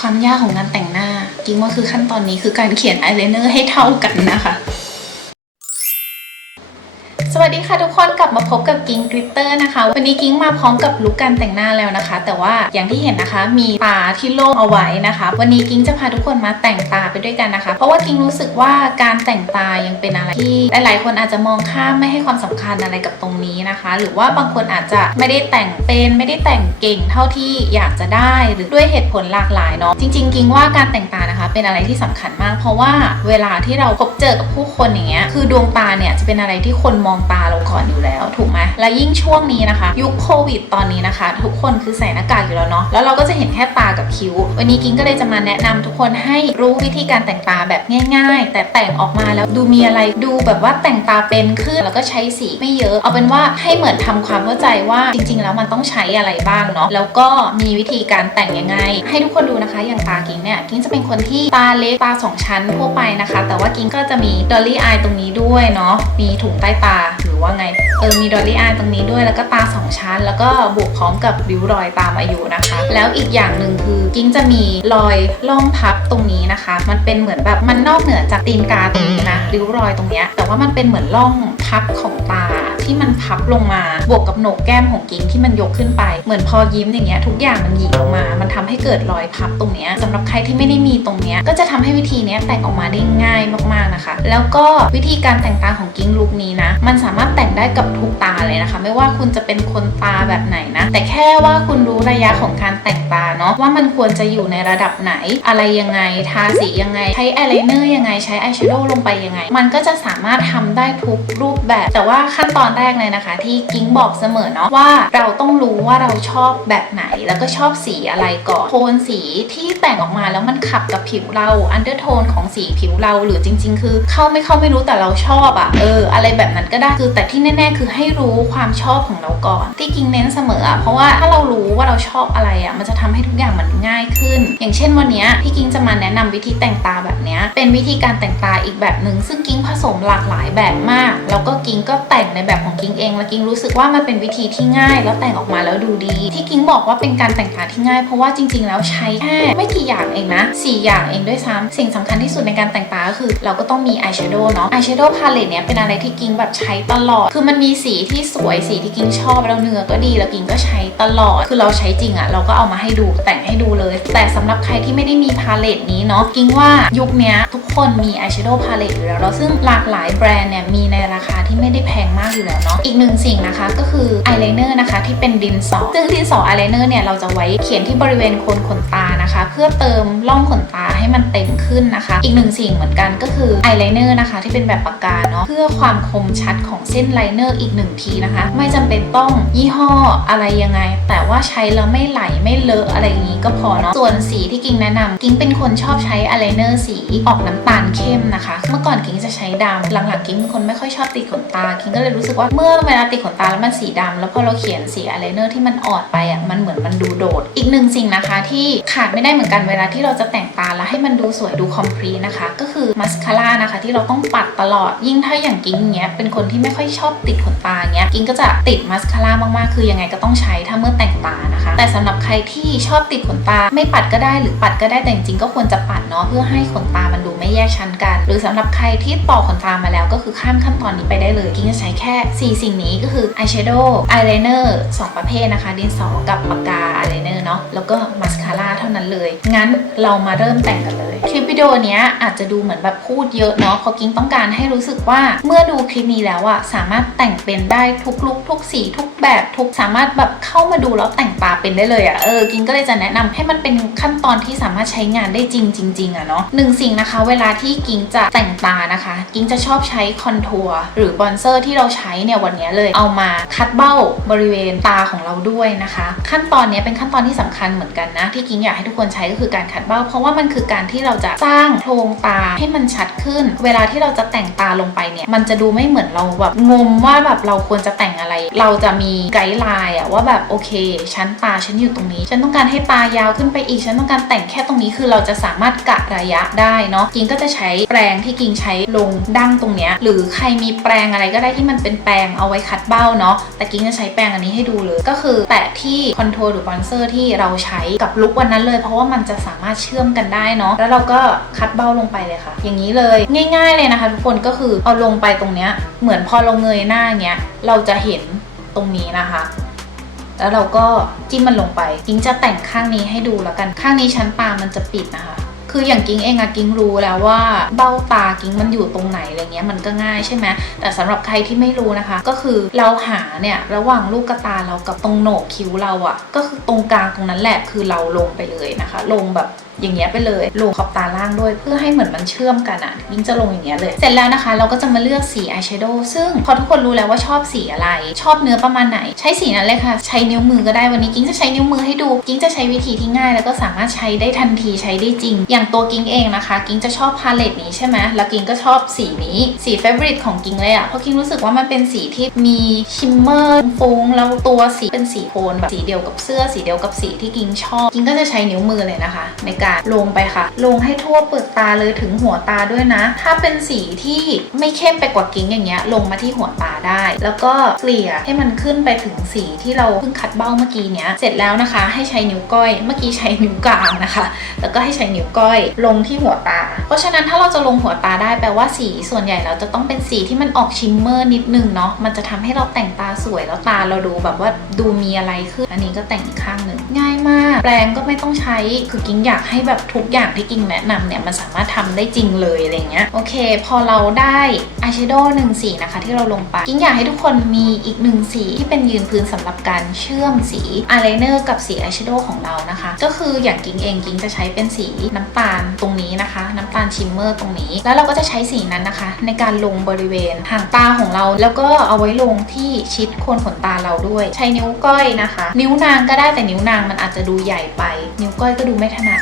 ความยากของงานแต่งหน้ากิ้งว่าคือขั้นตอนนี้คือการเขียนอายไลเนอร์ให้เท่ากันนะคะ วัสดีค่ะทุกคนกลับมาพบกับกิ้งกริตเตอร์นะคะ วันนี้กิ้งมาพร้อมกับลุคการแต่งหน้าแล้วนะคะ แต่ว่าอย่างที่เห็นนะคะ มีตาที่โล่งเอาไว้นะคะ วันนี้กิ้งจะพาทุกคนมาแต่งตาไปด้วยกันนะคะ เพราะว่ากิ้งรู้สึกว่าการแต่งตายังเป็นอะไรที่หลายๆ คนอาจจะมองข้ามไม่ให้ความสำคัญอะไรกับตรงนี้นะคะ หรือว่าบางคนอาจจะไม่ได้แต่งเป็นไม่ได้แต่งเก่งเท่าที่อยากจะได้หรือด้วยเหตุผลหลากหลายเนาะจริง ๆ กิ้งว่าการแต่งตานะคะ เป็นอะไรที่สำคัญมาก เพราะว่าเวลาที่เราพบเจอกับผู้คนอย่างเงี้ยคือดวงตาเนี่ยจะเป็นอะไรที่คนมองตาเราก่อนอยู่แล้ว ถูกไหมและยิ่งช่วงนี้นะคะ ยุคโควิดตอนนี้นะคะ ทุกคนคือใส่หน้ากากอยู่แล้วเนาะแล้วเราก็จะเห็นแค่ตากับคิ้ว วันนี้กิ้งก็เลยจะมาแนะนำทุกคนให้รู้วิธีการแต่งตาแบบง่าย ๆ แต่แต่งออกมาแล้วดูมีอะไรดูแบบว่าแต่งตาเป็นขึ้นแล้วก็ใช้สีไม่เยอะ เอาเป็นว่าให้เหมือนทำความเข้าใจว่าจริง ๆ แล้วมันต้องใช้อะไรบ้างเนาะแล้วก็มีวิธีการแต่งยังไง ให้ทุกคนดูนะคะอย่างตากิ้งเนี่ยกิ้งจะเป็นคนที่ตาเล็กตาสองชั้นทั่วไปนะคะ แต่ว่ากิ้งก็จะมีดอลลี่อายตรงนี้ด้วยเนาะมีถุงใต้ตา รือว่าไง เออมีดอลลี่อายตรงนี้ด้วยแล้วก็ตาสองชั้น แล้วก็บวกพร้อมกับริ้วรอยตามอายุนะคะ แล้วอีกอย่างหนึ่งคือกิ้งจะมีรอยล่องพับตรงนี้นะคะ มันเป็นเหมือนแบบมันนอกเหนือจากตีนกาตรงนี้นะริ้วรอยตรงเนี้ยแต่ว่ามันเป็นเหมือนล่องพับของตา ที่มันพับลงมา บวกกับโหนกแก้มของกิ้งที่มันยกขึ้นไป เหมือนพอยิ้มอย่างเงี้ยทุกอย่างมันหยิบลงมา มันทำให้เกิดรอยพับตรงเนี้ยสำหรับใครที่ไม่ได้มีตรงเนี้ยก็จะทำให้วิธีเนี้ยแต่งออกมาได้ง่ายมากๆนะคะ แล้วก็วิธีการแต่งตาของกิ้งลุคนี้นะ มันสามารถแต่งได้กับทุกตาเลยนะคะ ไม่ว่าคุณจะเป็นคนตาแบบไหนนะ แต่แค่ว่าคุณรู้ระยะของการแต่งตาเนาะว่ามันควรจะอยู่ในระดับไหน อะไรยังไงทาสียังไง ใช้อายไลเนอร์ยังไงใช้อายแชโดว์ลงไปยังไง มันก็จะสามารถทำได้ทุกรูปแบบ แต่ว่าขั้นตอนแรกเลยนะคะ ที่กิ้งบอกเสมอเนาะว่าเราต้องรู้ว่าเราชอบแบบไหนแล้วก็ชอบสีอะไรก่อนโทนสีที่แต่งออกมาแล้วมันขับกับผิวเราอันเดอร์โทนของสีผิวเราหรือจริง ๆ คือ เข้าไม่เข้าไม่รู้แต่เราชอบอะเออ อะไรแบบนั้นก็ได้คือแต่ที่แน่ ๆ คือให้รู้ความชอบของเราก่อน ที่กิ้งเน้นเสมออะเพราะว่าถ้าเรารู้ว่าเราชอบอะไรอะมันจะทำให้ทุกอย่างมันง่ายขึ้น อย่างเช่นวันนี้พี่กิ้งจะมาแนะนำวิธีแต่งตาแบบเนี้ยเป็นวิธีการแต่งตาอีกแบบหนึ่งซึ่งกิ้งผสมหลากหลายแบบมาก แล้วก็กิ้งก็แต่งในแบบของกิ้งเองแล้วกิ้งรู้สึกว่ามันเป็นวิธีที่ง่าย แล้วแต่งออกมาแล้วดูดี ที่กิ้งบอกว่าเป็นการแต่งตาที่ง่าย เพราะว่าจริง ๆ แล้วใช้แค่ไม่กี่อย่างเองนะสี่อย่างเองด้วยซ้ำสิ่งสำคัญที่สุดในการแต่งตาก็คือเราก็ต้องมีอายแชโดว์เนาะอายแชโดว์พาเลตเนี้ยเป็นอะไรที่กิ้งแบบใช้ตลอด คือมันมีสีที่สวยสีที่กิ้งชอบแล้วเนื้อก็ดีแล้วกิ้งก็ใช้ตลอด คือเราใช้จริงอะเราก็เอามาให้ดูแต่งให้ดูเลย แต่สำหรับใครที่ไม่ได้มีพาเลตนี้เนาะกิ้งว่ายุคนี้ทุกคนมีอายแชโดว์พาเลตอยู่แล้วแล้วซึ่งหลากหลายแบรนด์เนี่ยมีในราคาที่ไม่ได้แพงมากอยู่แล้วเนาะอีกหนึ่งสิ่งนะคะก็คืออายไลเนอร์นะคะที่เป็นดินสอซึ่งดินสออายไลเนอร์เนี่ยเราจะไว้เขียนที่บริเวณโคนขนตานะคะ เพื่อเติมร่องขนตาให้มันเต็มขึ้นนะคะ อีกหนึ่งสิ่งเหมือนกันก็คืออายไลเนอร์นะคะที่เป็นแบบปากกาเนาะเพื่อความคมชัดของเส้นไลเนอร์อีกหนึ่งทีนะคะ ไม่จำเป็นต้องยี่ห้ออะไรยังไง แต่ว่าใช้แล้วไม่ไหลไม่เลอะอะไรอย่างนี้ก็พอเนาะส่วนสีที่กิ้งแนะนำกิ้งเป็นคนชอบใช้อายไลเนอร์สีออกน้ำตาลเข้มนะคะ เมื่อก่อนกิ้งจะใช้ดำหลังๆกิ้งเป็นคนไม่ค่อยชอบติดขนตากิ้งก็เลยรู้สึกว่าเมื่อเวลาติดขนตาแล้วมันสีดำแล้วพอเราเขียนสีอายไลเนอร์ที่มันอ่อนไปอะมันเหมือนมันดูโดด อีกหนึ่งสิ่งนะคะ ที่ขาดไม่ได้เหมือนกันเวลาที่เราจะแต่งตาแล้วให้มันดูสวยดูคอมพลีนะคะ ก็คือมัสคาร่านะคะ ที่เราต้องปัดตลอดยิ่งถ้าอย่างกิ้งเงี้ยเป็นคนที่ไม่ค่อยชอบติดขนตาเงี้ยกิ้งก็จะติดมัสคาร่ามากๆ คือยังไงก็ต้องใช้ถ้าเมื่อแต่งตานะคะ แต่สำหรับใครที่ชอบติดขนตาไม่ปัดก็ได้หรือปัดก็ได้แต่จริงๆก็ควรจะปัดเนาะเพื่อให้ขนตามันดูไม่แยกชั้นกัน หรือสำหรับใครที่ต่อขนตามาแล้วก็คือข้ามขั้นตอนนี้ไปได้เลยกิ้งจะใช้แค่4 สิ่งนี้ก็คืออายแชโดว์อายไลเนอร์สองประเภทนะคะ ดินสอกับปากกาอายไลเนอร์เนาะแล้วก็มัสคาร่าเท่านั้นเลย งั้นเรามาเริ่มแต่งกันเลย คลิปวิดีโอนี้อาจจะดูเหมือนแบบพูดเยอะเนาะเพราะกิ้งต้องการให้รู้สึกว่าเมื่อดูคลิปนี้แล้วอะสามารถแต่งเป็นได้ทุกลุคทุกสีทุกแบบทุกสามารถแบบเข้ามาดูแล้วแต่งตาเป็นได้เลยอะเออกิ้งก็เลยจะแนะนำให้มันเป็นขั้นตอนที่สามารถใช้งานได้จริงจริงๆอะเนาะหนึ่งสิ่งนะคะ เวลาที่กิ้งจะแต่งตานะคะ กิ้งจะชอบใช้คอนทัวร์หรือบอนเซอร์ที่เราใช้เนี่ยวันนี้เลยเอามาคัดเบ้าบริเวณตาของเราด้วยนะคะ ขั้นตอนนี้เป็นขั้นตอนที่สำคัญเหมือนกันนะ ที่กิ้งอยากให้ทุกคนใช้ก็คือการคัดเบ้า เพราะว่ามันคือการที่เราจะสร้างโครงตาให้มันชัดขึ้น เวลาที่เราจะแต่งตาลงไปเนี่ยมันจะดูไม่เหมือนเราแบบงมว่าแบบเราควรจะแต่งอะไร เราจะมีไกด์ไลน์อะว่าแบบโอเคชั้นตาฉันอยู่ตรงนี้ ฉันต้องการให้ตายาวขึ้นไปอีกฉันต้องการแต่งแค่ตรงนี้คือเราจะสามารถกะระยะได้เนาะกิงก็จะใช้แปรงที่กิงใช้ลงดั้งตรงเนี้ยหรือใครมีแปรงอะไรก็ได้ที่มันเป็นแปปรงเอาไว้คัดเบ้าเนาะแต่กิงจะใช้แปรงอันนี้ให้ดูเลย ก็คือแตะที่คอนโทรลหรือบอนเซอร์ที่เราใช้กับลุควันนั้นเลย เพราะว่ามันจะสามารถเชื่อมกันได้เนาะแล้วเราก็คัดเบ้าลงไปเลยค่ะ อย่างนี้เลยง่าย ๆเลยนะคะ ทุกคนก็คือเอาลงไปตรงเนี้ยเหมือนพอเราเงยหน้าเนี้ยเราจะเห็นตรงนี้นะคะแล้วเราก็จิ้มมันลงไปกิ้งจะแต่งข้างนี้ให้ดูแล้วกัน ข้างนี้ชั้นตามันจะปิดนะคะ คืออย่างกิ้งเองอะกิ้งรู้แล้วว่าเบ้าตากิ้งมันอยู่ตรงไหนอะไรเงี้ยมันก็ง่ายใช่ไหมแต่สำหรับใครที่ไม่รู้นะคะ ก็คือเราหาเนี่ยระหว่างลูกกระตาเรากับตรงโหนกคิ้วเราอะก็คือตรงกลางตรงนั้นแหละคือเราลงไปเลยนะคะ ลงแบบ อย่างเงี้ยไปเลยลงขอบตาล่างด้วย เพื่อให้เหมือนมันเชื่อมกันอะยิ่งจะลงอย่างเงี้ยเลย เสร็จแล้วนะคะ เราก็จะมาเลือกสีอายแชโดว์ซึ่งพอทุกคนรู้แล้วว่าชอบสีอะไร ชอบเนื้อประมาณไหน ใช้สีนั้นเลยค่ะ ใช้นิ้วมือก็ได้วันนี้กิ้งจะใช้นิ้วมือให้ดู กิ้งจะใช้วิธีที่ง่าย แล้วก็สามารถใช้ได้ทันทีใช้ได้จริง อย่างตัวกิ้งเองนะคะ กิ้งจะชอบพาเลตนี้ใช่ไหมแล้วกิ้งก็ชอบสีนี้สีเฟเวอริตของกิ้งเลยอะเพราะกิ้งรู้สึกว่ามันเป็นสีที่มีชิมเมอร์ฟุ้งแล้วตัวสีเป็นสีโทนแบบสีเดียวกับเสื้อสีเดียวกับสีที่กิ้งชอบกิ้งก็จะใช้นิ้วมือเลยนะคะ ในการลงไปค่ะ ลงให้ทั่วเปลือกตาเลยถึงหัวตาด้วยนะ ถ้าเป็นสีที่ไม่เข้มไปกว่ากิ้งอย่างเงี้ยลงมาที่หัวตาได้ แล้วก็เกลี่ยให้มันขึ้นไปถึงสีที่เราเพิ่งคัดเบ้าเมื่อกี้เนี้ยเสร็จแล้วนะคะ ให้ใช้นิ้วก้อย เมื่อกี้ใช้นิ้วกลางนะคะ แล้วก็ให้ใช้นิ้วก้อย ลงที่หัวตา เพราะฉะนั้นถ้าเราจะลงหัวตาได้แปลว่าสีส่วนใหญ่เราจะต้องเป็นสีที่มันออกชิมเมอร์นิดนึงเนาะมันจะทำให้เราแต่งตาสวยแล้วตาเราดูแบบว่าดูมีอะไรขึ้น อันนี้ก็แต่งอีกข้างหนึ่งง่ายมาก แปรงก็ไม่ต้องใช้คือกิ้งอยากใให้แบบทุกอย่างที่กิ้งแนะนำเนี่ยมันสามารถทำได้จริงเลยอะไรเงี้ยโอเค พอเราได้อายแชโดว์หนึ่งสีนะคะที่เราลงไปกิ้งอยากให้ทุกคนมีอีกหนึ่งสีที่เป็นยืนพื้นสำหรับการเชื่อมสีอายไลเนอร์กับสีอายแชโดว์ของเรานะคะ ก็คืออย่างกิ้งเองกิ้งจะใช้เป็นสีน้ำตาลตรงนี้นะคะ น้ำตาลชิมเมอร์ตรงนี้ แล้วเราก็จะใช้สีนั้นนะคะ ในการลงบริเวณห่างตาของเรา แล้วก็เอาไว้ลงที่ชิดโคนขนตาเราด้วย ใช้นิ้วก้อยนะคะ นิ้วนางก็ได้แต่นิ้วนางมันอาจจะดูใหญ่ไป นิ้วก้อยก็ดูไม่ถนัด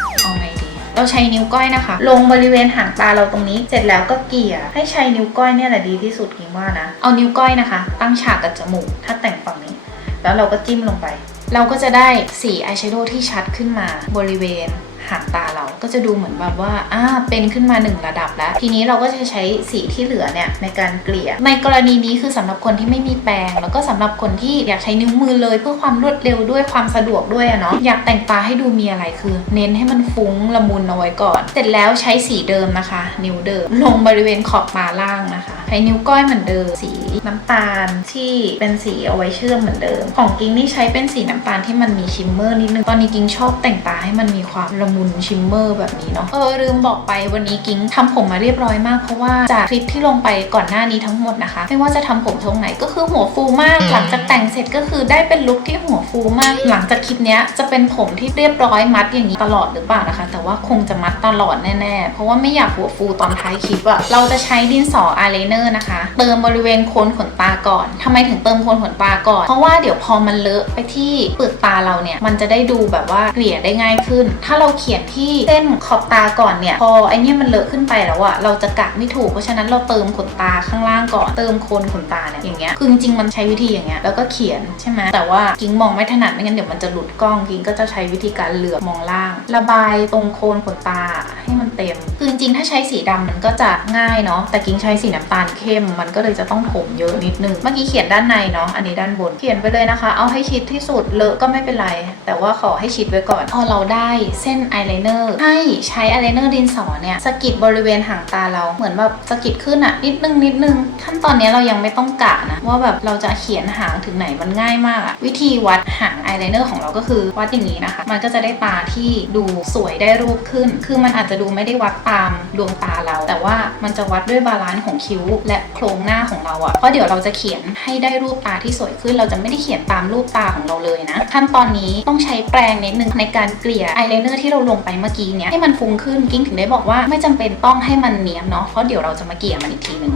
เราใช้นิ้วก้อยนะคะ ลงบริเวณหางตาเราตรงนี้ เสร็จแล้วก็เกลี่ยให้ใช้นิ้วก้อยเนี่ยแหละดีที่สุดกิงว่านะ เอานิ้วก้อยนะคะ ตั้งฉากกับจมูก ถ้าแต่งฝั่งนี้ แล้วเราก็จิ้มลงไป เราก็จะได้สีอายแชโดว์ที่ชัดขึ้นมาบริเวณ หางตาเราก็จะดูเหมือนแบบว่าอ่าเป็นขึ้นมาหนึ่งระดับแล้ว ทีนี้เราก็จะใช้สีที่เหลือเนี่ยในการเกลี่ย ในกรณีนี้คือสำหรับคนที่ไม่มีแปรงแล้วก็สำหรับคนที่อยากใช้นิ้วมือเลย เพื่อความรวดเร็วด้วยความสะดวกด้วยอะเนาะอยากแต่งตาให้ดูมีอะไรคือ เน้นให้มันฟุ้งละมุนเอาไว้ก่อน เสร็จแล้วใช้สีเดิมนะคะ นิ้วเดิม ลงบริเวณขอบตาล่างนะคะ ใช้นิ้วก้อยเหมือนเดิม สีน้ำตาลที่เป็นสีเอาไว้เชื่อมเหมือนเดิม ของกิ้งนี่ใช้เป็นสีน้ำตาลที่มันมีชิมเมอร์นิดนึง ตอนนี้กิ้งชอบแต่งตาให้มันมีความละมุนชิมเมอร์แบบนี้เนาะ เออลืมบอกไปวันนี้กิ้งทำผมมาเรียบร้อยมากเพราะว่าจากคลิปที่ลงไปก่อนหน้านี้ทั้งหมดนะคะ ไม่ว่าจะทำผมทรงไหนก็คือหัวฟูมาก หลังจากแต่งเสร็จก็คือได้เป็นลุคที่หัวฟูมาก หลังจากคลิปเนี้ยจะเป็นผมที่เรียบร้อยมัดอย่างนี้ตลอดหรือเปล่านะคะ แต่ว่าคงจะมัดตลอดแน่ๆ เพราะว่าไม่อยากหัวฟูตอนท้ายคลิปอะเราจะใช้ดินสออายไลเนอร์นะคะ เติมบริเวณโคนขนตาก่อนทำไมถึงเติมโคนขนตาก่อน เพราะว่าเดี๋ยวพอมันเลอะไปที่เปลือกตาเราเนี่ย มันจะได้ดูแบบว่าเกลี่ยได้ง่ายขึ้น ถ้าเราเขียนที่เส้นขอบตาก่อนเนี่ย พอไอเนี้ยมันเลอะขึ้นไปแล้วอะเราจะกะไม่ถูก เพราะฉะนั้นเราเติมขนตาข้างล่างก่อน เติมโคนขนตาเนี่ย อย่างเงี้ย คือจริงมันใช้วิธีอย่างเงี้ย แล้วก็เขียนใช่ไหมแต่ว่ากิ้งมองไม่ถนัด ไม่งั้นเดี๋ยวมันจะหลุดกล้องกิ้งก็จะใช้วิธีการเหลือบมองล่าง ระบายตรงโคนขนตาให้มันเต็ม คือจริงถ้าใช้สีดำมันก็จะง่ายเนาะ แต่กิ้งใช้สีน้ำตาลเข้ม มันก็เลยจะต้องถมเยอะนิดนึง เมื่อกี้เขียนด้านในเนาะ อันนี้ด้านบน เขียนไปเลยนะคะ เอาให้ชิดที่สุด เลอะก็ไม่เป็นไร แต่ว่าขอให้ชิดไว้ก่อน พอเราได้เส้นอายไลเนอร์ให้ใช้อายไลเนอร์ดินสอเนี่ยสกิดบริเวณห่างตาเรา เหมือนแบบสกิดขึ้นอะนิดนึงนิดนึง ขั้นตอนนี้เรายังไม่ต้องกะนะ ว่าแบบเราจะเขียนหางถึงไหนมันง่ายมากอะวิธีวัดหางอายไลเนอร์ของเราก็คือวัดอย่างนี้นะคะ มันก็จะได้ตาที่ดูสวยได้รูปขึ้น คือมันอาจจะดูไม่ได้วัดตามดวงตาเรา แต่ว่ามันจะวัดด้วยบาลานซ์ของคิ้วและโครงหน้าของเราอะเพราะเดี๋ยวเราจะเขียนให้ได้รูปตาที่สวยขึ้น เราจะไม่ได้เขียนตามรูปตาของเราเลยนะ ขั้นตอนนี้ต้องใช้แปรงนิดนึงในการเกลี่ยอายไลเนอร์ที่เราลงไปเมื่อกี้เนี้ยให้มันฟุ้งขึ้นกิ้งถึงได้บอกว่าไม่จำเป็นต้องให้มันเนียนเนาะเพราะเดี๋ยวเราจะมาเกลี่ยมันอีกทีหนึ่ง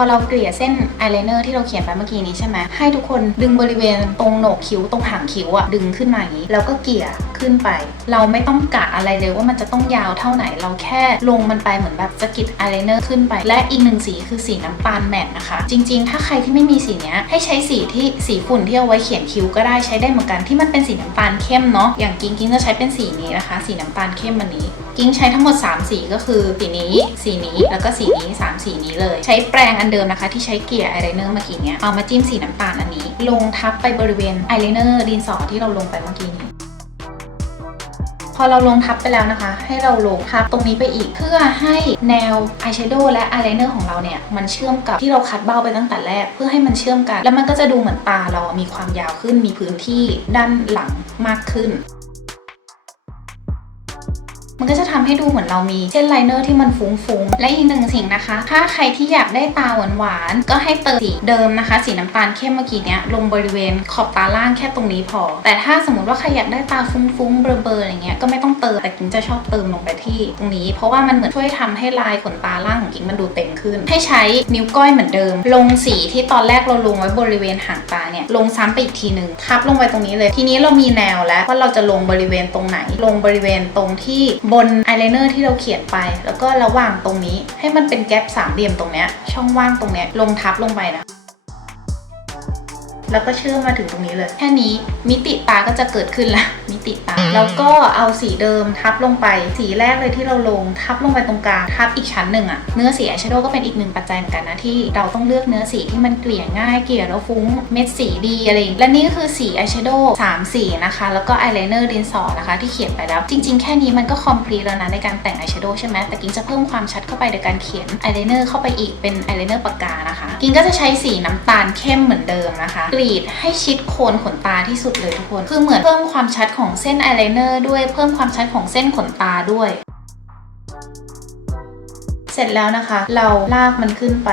ออเราเกลี่ยเส้นอายไลเนอร์ที่เราเขียนไปเมื่อกี้นี้ใช่ไหมให้ทุกคนดึงบริเวณตรงโหนกคิ้วตรงหางคิ้วอะดึงขึ้นมาอย่างนี้ แล้วก็เกลี่ยขึ้นไป เราไม่ต้องกะอะไรเลยว่ามันจะต้องยาวเท่าไหน เราแค่ลงมันไปเหมือนแบบสะกิดอายไลเนอร์ขึ้นไป และอีกหนึ่งสีคือสีน้ำตาลแมทนะคะ จริง ๆ ถ้าใครที่ไม่มีสีเนี้ยให้ใช้สีที่สีฝุ่นที่เอาไว้เขียนคิ้วก็ได้ใช้ได้เหมือนกันที่มันเป็นสีน้ำตาลเข้มเนาะอย่างกิ้งกิ้งจะใช้เป็นสีนี้นะคะ สีน้ำตาลเข้มมันนี้ กิ้งใช้ทั้งหมด 3 สีก็คือสีนี้ สีนี้แล้วก็สีนี้ 3 สีนี้เลย ใช้แปรงอันเดิมนะคะ ที่ใช้เกลี่ยอายไลเนอร์เมื่อกี้เนี้ยเอามาจิ้มสีน้ำตาลอันนี้ ลงทับไปบริเวณอายไลเนอร์ดินสอที่เราลงไปเมื่อกี้นี้พอเราลงทับไปแล้วนะคะ ให้เราลงทับตรงนี้ไปอีกเพื่อให้แนวอายแชโดว์และอายไลเนอร์ของเราเนี่ย มันเชื่อมกับที่เราคัดเบ้าไปตั้งแต่แรก เพื่อให้มันเชื่อมกัน แล้วมันก็จะดูเหมือนตาเรามีความยาวขึ้นมีพื้นที่ด้านหลังมากขึ้น มันก็จะทำให้ดูเหมือนเรามีเส้นไลเนอร์ที่มันฟุ้งๆ และอีกหนึ่งสิ่งนะคะ ถ้าใครที่อยากได้ตาหวานๆ ก็ให้เติมสีเดิมนะคะ สีน้ำตาลเข้มเมื่อกี้เนี้ยลงบริเวณขอบตาล่างแค่ตรงนี้พอ แต่ถ้าสมมติว่าใครอยากได้ตาฟุ้งๆ เบลอๆอะไรเงี้ย ก็ไม่ต้องเติม แต่กิ๊งจะชอบเติมลงไปที่ตรงนี้ เพราะว่ามันเหมือนช่วยทำให้ลายขนตาล่างของกิ๊งมันดูเต็มขึ้น ให้ใช้นิ้วก้อยเหมือนเดิม ลงสีที่ตอนแรกเราลงไว้บริเวณหางตาเนี่ย ลงซ้ำไปอีกทีหนึ่งทับลงไปตรงนี้เลย ทีนี้เรามีแนวแล้วว่าเราจะลงบริเวณตรงไหน ลงบริเวณตรงที่บบนอายไลเนอร์ที่เราเขียนไป แล้วก็ระหว่างตรงนี้ให้มันเป็นแกลบสามเหลี่ยมตรงเนี้ยช่องว่างตรงเนี้ยลงทับลงไปนะ แล้วก็เชื่อมมาถึงตรงนี้เลย แค่นี้มิติตาก็จะเกิดขึ้นละมิติตา แล้วก็เอาสีเดิมทับลงไป สีแรกเลยที่เราลงทับลงไปตรงกลางทับอีกชั้นหนึ่งอะเนื้อสีอายแชโดว์ก็เป็นอีกหนึ่งปัจจัยเหมือนกันนะที่เราต้องเลือกเนื้อสีที่มันเกลี่ยง่ายเกลี่ยแล้วฟุ้งเม็ดสีดีอะไรอย่างและนี่ก็คือสีอายแชโดว์สามสีนะคะแล้วก็อายไลเนอร์ดินสอนะคะที่เขียนไปแล้ว จริง ๆ แค่นี้มันก็คอมพลีทแล้วนะในการแต่งอายแชโดว์ใช่ไหมแต่กิงจะเพิ่มความชัดเข้าไปโดยการเขียนอายไลเนอร์เข้าไปอีกเป็นอายไลเนอร์ปากกานะคะกิงก็จะใช้สีน้ำตาลเข้มเหมือนเดิมนะคะกรีดให้ชิดโคนขนตาที่สุดเลยทุกคน คือเหมือนเพิ่มความชัดของเส้นอายไลเนอร์ด้วยเพิ่มความชัดของเส้นขนตาด้วย เสร็จแล้วนะคะ เราลากมันขึ้นไป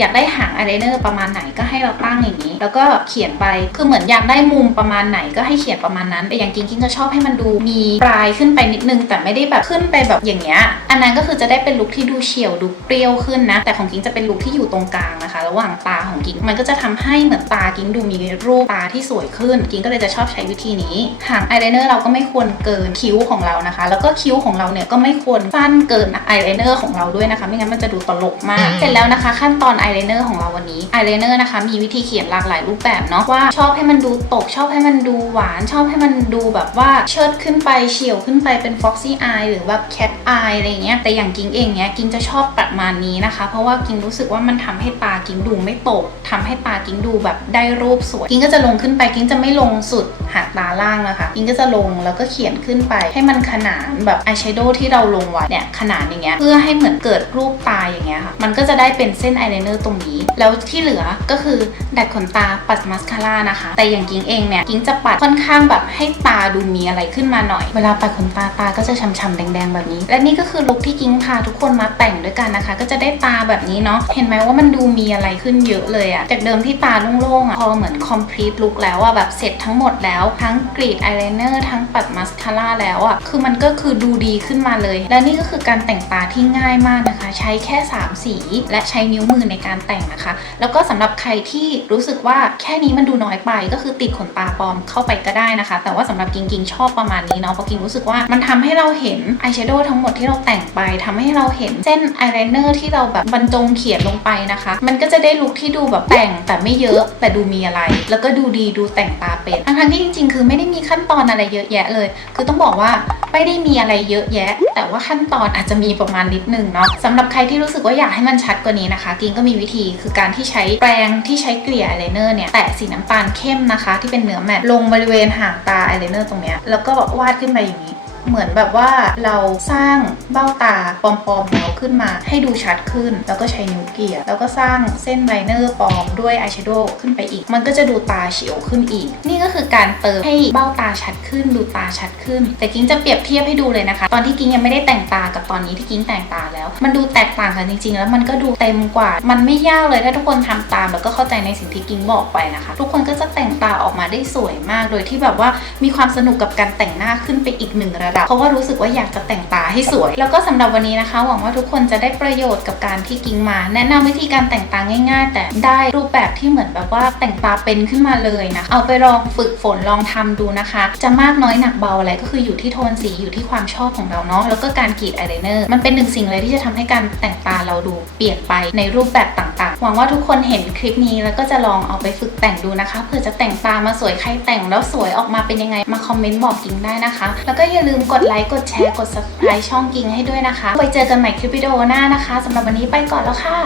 อยากได้หางอายไลเนอร์ประมาณไหนก็ให้เราตั้งอย่างนี้ แล้วก็เขียนไปคือเหมือนอยากได้มุมประมาณไหนก็ให้เขียนประมาณนั้นแต่อย่างกิงกิงก็ชอบให้มันดูมีปลายขึ้นไปนิดนึง แต่ไม่ได้แบบขึ้นไปแบบอย่างเงี้ยอันนั้นก็คือจะได้เป็นลุคที่ดูเฉียวดูเปรี้ยวขึ้นนะ แต่ของกิงจะเป็นลุคที่อยู่ตรงกลางนะคะ ระหว่างตาของกิงมันก็จะทำให้เหมือนตากิงดูมีรูปตาที่สวยขึ้น กิงก็เลยจะชอบใช้วิธีนี้หางอายไลเนอร์เราก็ไม่ควรเกินคิ้วของเรานะคะ แล้วก็คิ้วของเราเนี่ยก็ไม่ควรสั้นเกินอายไลเนอร์ของเราด้วยนะคะ ไม่งั้นมันจะดูตลกมากเสร็จแล้วนะคะ ขั้นตอนอายไลเนอร์ของเราวันนี้อายไลเนอร์นะคะมีวิธีเขียนหลากหลายรูปแบบเนาะว่าชอบให้มันดูตกชอบให้มันดูหวาน ชอบให้มันดูแบบว่าเชิดขึ้นไปเฉียวขึ้นไปเป็น foxy eye หรือว่า cat eye อะไรเงี้ยแต่อย่างกิงเองเนี้ยกิงจะชอบประมาณนี้นะคะ เพราะว่ากิงรู้สึกว่ามันทำให้ตากิงดูไม่ตกทำให้ตากิงดูแบบได้รูปสวยกิงก็จะลงขึ้นไปกิงจะไม่ลงสุดหางตาล่างนะคะกิงก็จะลงแล้วก็เขียนขึ้นไป ให้มันขนานแบบอายแชโดว์ที่เราลงไว้เนี่ยขนานอย่างเงี้ยเพื่อให้เหมือนเกิดรูปตาอย่างเงี้ยค่ะมันก็จะได้เป็นเส้นอายไลเนอร์ตรงนี้ แล้วที่เหลือก็คือดัดขนตาปัดมัสคาร่านะคะ แต่อย่างกิงเองเนี่ยกิงจะปัดค่อนข้างแบบให้ตาดูมีอะไรขึ้นมาหน่อย เวลาปัดขนตาตาก็จะช้ำๆแดงๆแบบนี้ และนี่ก็คือลุคที่กิงพาทุกคนมาแต่งด้วยกันนะคะ ก็จะได้ตาแบบนี้เนาะเห็นไหมว่ามันดูมีอะไรขึ้นเยอะเลยอะจากเดิมที่ตาโล่งๆอะพอเหมือน complete look แล้วอะแบบเสร็จทั้งหมดแล้ว ทั้งกรีดอายไลเนอร์ทั้งปัดมัสคาร่าแล้วอะคือมันก็คือดูดีขึ้นมาเลย และนี่ก็คือการแต่งตาที่ง่ายมากนะคะ ใช้แค่ 3 สี และใช้นิ้วมือในการแต่งนะคะ แล้วก็สำหรับใครที่รู้สึกว่าแค่นี้มันดูน้อยไปก็คือติดขนตาปลอมเข้าไปก็ได้นะคะ แต่ว่าสำหรับกิงกิงชอบประมาณนี้เนาะเพราะกิงรู้สึกว่ามันทำให้เราเห็นอายแชโดว์ทั้งหมดที่เราแต่งไปทำให้เราเห็นเส้นอายไลเนอร์ที่เราแบบบรรจงเขียนลงไปนะคะ มันก็จะได้ลุคที่ดูแบบแต่งแต่ไม่เยอะแต่ดูมีอะไร แล้วก็ดูดีดูแต่งตาเป็นทั้งที่จริง ๆ คือไม่ได้มีขั้นตอนอะไรเยอะแยะเลย คือต้องบอกว่าไม่ได้มีอะไรเยอะแยะ แต่ว่าขั้นตอนอาจจะมีประมาณนิดนึงเนาะสำหรับใครที่รู้สึกว่าอยากให้มันชัดกว่านี้นะคะ กิงก็มีวิธีคือการที่ใช้แปรงที่ใช้เกลี่ยอายไลเนอร์เนี่ยแตะสีน้ำตาลเข้มนะคะ ที่เป็นเนื้อแมตต์ลงบริเวณหางตาอายไลเนอร์ตรงเนี้ยแล้วก็วาดขึ้นไปอย่างนี้ เหมือนแบบว่าเราสร้างเบ้าตาปลอมๆของเราขึ้นมา ให้ดูชัดขึ้น แล้วก็ใช้นิ้วเกลี่ยแล้วก็สร้างเส้นไลเนอร์ปลอมด้วยอายแชโดว์ขึ้นไปอีก มันก็จะดูตาเฉียวขึ้นอีก นี่ก็คือการเติมให้เบ้าตาชัดขึ้น ดูตาชัดขึ้น แต่กิ้งจะเปรียบเทียบให้ดูเลยนะคะ ตอนที่กิ้งยังไม่ได้แต่งตากับตอนนี้ที่กิ้งแต่งตาแล้ว มันดูแตกต่างกันจริง ๆ แล้วมันก็ดูเต็มกว่า มันไม่ยากเลยถ้าทุกคนทำตามแล้วก็เข้าใจในสิ่งที่กิ้งบอกไปนะคะ ทุกคนก็จะแต่งตาออกมาได้สวยมาก โดยที่แบบว่ามีความสนุกกับการแต่งหน้าขึ้นไปอีกหนึ่งระระดับ เพราะว่ารู้สึกว่าอยากจะแต่งตาให้สวย แล้วก็สำหรับวันนี้นะคะ หวังว่าทุกคนจะได้ประโยชน์กับการที่กิ้งมา แนะนำวิธีการแต่งตาง่าย ๆ แต่ได้รูปแบบที่เหมือนแบบว่าแต่งตาเป็นขึ้นมาเลยนะเอาไปลองฝึกฝนลองทำดูนะคะ จะมากน้อยหนักเบาอะไรก็คืออยู่ที่โทนสีอยู่ที่ความชอบของเราเนาะแล้วก็การกรีดอายไลเนอร์มันเป็นหนึ่งสิ่งเลยที่จะทำให้การแต่งตาเราดูเปลี่ยนไปในรูปแบบต่างๆ หวังว่าทุกคนเห็นคลิปนี้แล้วก็จะลองเอาไปฝึกแต่งดูนะคะเผื่อจะแต่งตามาสวยใครแต่งแล้วสวยออกมาเป็นยังไงมาคอมเมนต์บอกกิงได้นะคะ แล้วก็อย่าลืมกดไลค์กดแชร์กด subscribe ช่องกิงให้ด้วยนะคะ ไปเจอกันใหม่คลิปวิดีโอหน้านะคะสำหรับวันนี้ไปก่อนแล้วค่ะ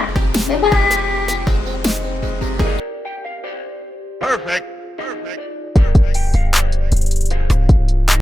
บ๊ายบาย